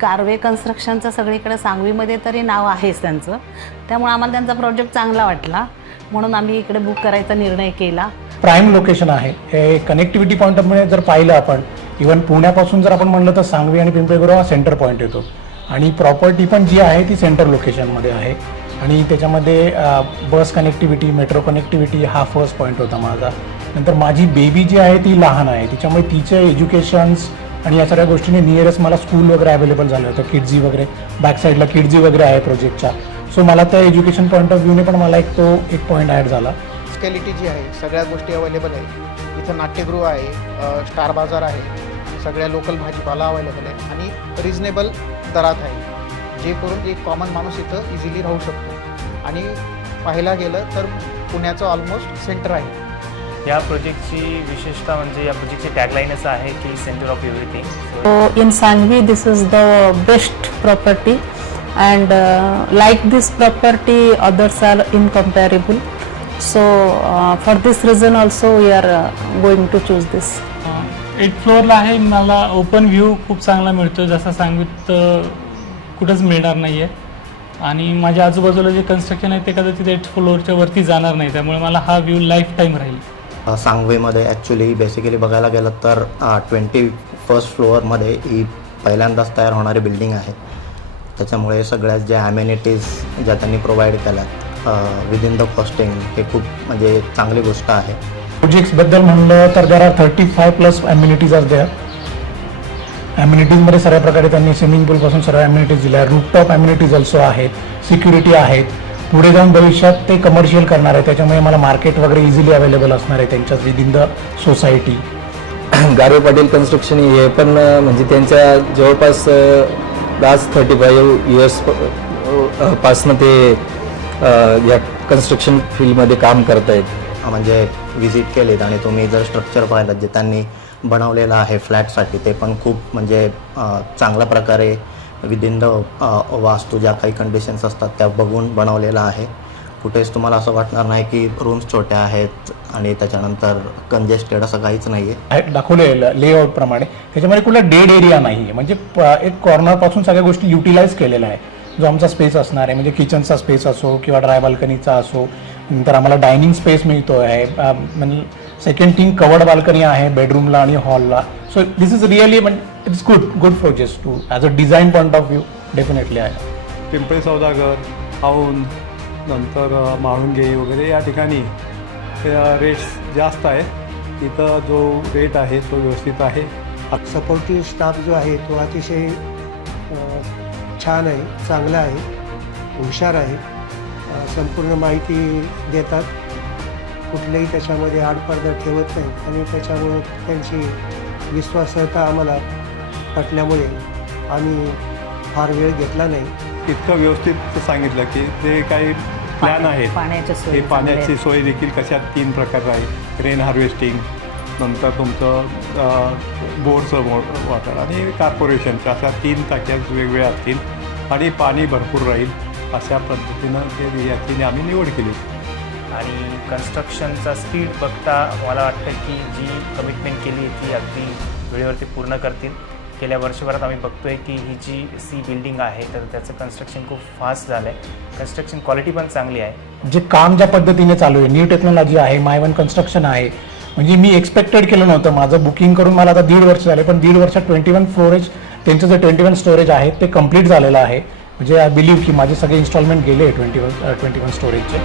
गारवे कन्स्ट्रक्शनचं सगळीकडे सांगवीमध्ये तरी नाव आहेच त्यांचं, त्यामुळे आम्हाला त्यांचा प्रोजेक्ट चांगला वाटला म्हणून आम्ही इकडे बुक करायचा निर्णय केला. प्राईम लोकेशन आहे. हे कनेक्टिव्हिटी पॉईंट ऑफ व्ह्यू जर पाहिलं आपण, इव्हन पुण्यापासून जर आपण म्हणलं तर सांगवी आणि पिंपळगाव हा सेंटर पॉईंट येतो आणि प्रॉपर्टी पण जी आहे ती सेंटर लोकेशनमध्ये आहे आणि त्याच्यामध्ये बस कनेक्टिव्हिटी, मेट्रो कनेक्टिव्हिटी हा फर्स्ट पॉईंट होता माझा. नंतर माझी बेबी जी आहे ती लहान आहे, तिच्यामुळे तिचे एज्युकेशन्स आणि या सगळ्या गोष्टीने नियरेस्ट मला स्कूल वगैरे अवेलेबल झालं होतं. किड्झी वगैरे बॅक साईडला किड्झी वगैरे आहे प्रोजेक्टच्या. सो मला त्या एज्युकेशन पॉईंट ऑफ व्ह्यूने पण मला एक पॉईंट ॲड झाला. स्केलिटी जी आहे सगळ्या गोष्टी अवेलेबल आहे. इथं नाट्यगृह आहे, स्टार बाजार आहे, सगळ्या लोकल भाजीपाला अवेलेबल आहे आणि रिजनेबल दरात आहे, जे करून एक कॉमन माणूस इथं इझिली राहू शकतो. आणि पाहायला गेलं तर पुण्याचं ऑलमोस्ट सेंटर आहे. या प्रोजेक्टची विशेषता म्हणजे या प्रोजेक्टची टॅगलाईन असं आहे की centre of everything. So in Sangvi this is the best property and like this property others are incomparable. So for this reason also we are going to choose this. 8th फ्लोअरला आहे. मला open view खूप चांगला मिळतो, जसा सांगवीत कुठंच मिळणार नाही आहे. आणि माझ्या आजूबाजूला जे कन्स्ट्रक्शन आहे ते कदाचित 8th फ्लोअरच्या वरती जाणार नाही, त्यामुळे मला हा व्ह्यू लाईफ टाईम राहील. सांगवीमध्ये ॲक्च्युली बेसिकली बघायला गेलं तर 21st फ्लोअरमध्ये ही पहिल्यांदाच तयार होणारी बिल्डिंग आहे. त्याच्यामुळे सगळ्यात ज्या ॲम्युनिटीज ज्या त्यांनी प्रोव्हाइड केल्यात विदिन द कॉस्टिंग हे खूप म्हणजे चांगली गोष्ट आहे. प्रोजेक्ट्सबद्दल म्हणलं तर there are 35+ amenities are there. ॲम्युनिटीजमध्ये सर्व प्रकारे त्यांनी स्विमिंग पूलपासून सर्व ॲम्युनिटीज दिल्या. रूफटॉप ॲम्युनिटीज ऑल्सो आहेत, सिक्युरिटी आहेत. पुढे जाऊन भविष्यात ते कमर्शियल करणार आहे, त्याच्यामुळे मला मार्केट वगैरे इझिली अवेलेबल असणार आहे त्यांच्याच within the society. Garve Patil construction हे पण म्हणजे त्यांच्या जवळपास लास्ट 35 इयर्स पासनं ते या कन्स्ट्रक्शन फील्डमध्ये काम करत आहेत. म्हणजे व्हिजिट केलेत आणि तुम्ही जर स्ट्रक्चर पाहिलं जे त्यांनी बनवलेलं आहे फ्लॅटसाठी, ते पण खूप म्हणजे चांगल्या प्रकारे विदिन द वास्तू ज्या काही कंडिशन्स असतात त्या बघून बनवलेलं आहे. कुठेच तुम्हाला असं वाटणार नाही की रूम्स छोट्या आहेत आणि त्याच्यानंतर कंजेस्टेड असं काहीच नाही आहे. दाखवलेलं लेआउटप्रमाणे त्याच्यामध्ये कुठला डेड एरिया नाही आहे, म्हणजे एक कॉर्नरपासून सगळ्या गोष्टी युटिलाइज केलेल्या आहे. जो आमचा स्पेस असणार आहे म्हणजे किचनचा स्पेस असो किंवा ड्राय बाल्कनीचा असो, नंतर आम्हाला डायनिंग स्पेस मिळतो आहे. म्हणजे सेकंड थिंग कवर्ड बाल्कनी आहे बेडरूमला आणि हॉलला. So this is really it's good project to as a design point of view definitely आहे. पिंपळे सौदागर, औंध, नंतर म्हाळुंगे वगैरे या ठिकाणी रेट्स जास्त आहे. तिथं जो रेट आहे तो व्यवस्थित आहे. सपोर्टिव्ह स्टाफ जो आहे तो अतिशय छान आहे, चांगला आहे, हुशार आहे, संपूर्ण माहिती देतात, कुठलेही त्याच्यामध्ये आडपडदा ठेवत नाही आणि त्याच्यामुळं त्यांची विश्वासार्हता आम्हाला पटल्यामुळे आम्ही फार वेळ घेतला नाही. इतकं व्यवस्थित सांगितलं की जे काही प्लॅन आहेत हे पाण्याची सोय देखील कशा 3 प्रकार आहे. रेन हार्वेस्टिंग, नंतर तुमचं बोरचं वॉटर आणि कॉर्पोरेशनच्या अशा 3 टाक्या वेगवेगळ्या असतील आणि पाणी भरपूर राहील अशा पद्धतीनं ते याची आम्ही निवड केली. आणि कन्स्ट्रक्शनचा स्पीड बघता मला वाटतं की जी कमिटमेंट केली ती अगदी वेळेवरती पूर्ण करतील. गेल्या वर्षभरात आम्ही बघतोय की ही जी सी बिल्डिंग आहे तर त्याचं कन्स्ट्रक्शन खूप फास्ट झालं आहे. कन्स्ट्रक्शन क्वालिटी पण चांगली आहे. जे काम ज्या पद्धतीने चालू आहे, न्यू टेक्नॉलॉजी आहे, माय वन कन्स्ट्रक्शन आहे, म्हणजे मी एक्सपेक्टेड केलं नव्हतं. माझं बुकिंग करून मला आता 1.5 वर्ष झाले, पण 1.5 वर्षात 21 स्टोरेज त्यांचं जे 21 स्टोरेज आहे ते कम्प्लीट झालेलं आहे. म्हणजे आय बिलीव्ह की माझे सगळे इन्स्टॉलमेंट गेले 21 स्टोरेजचे.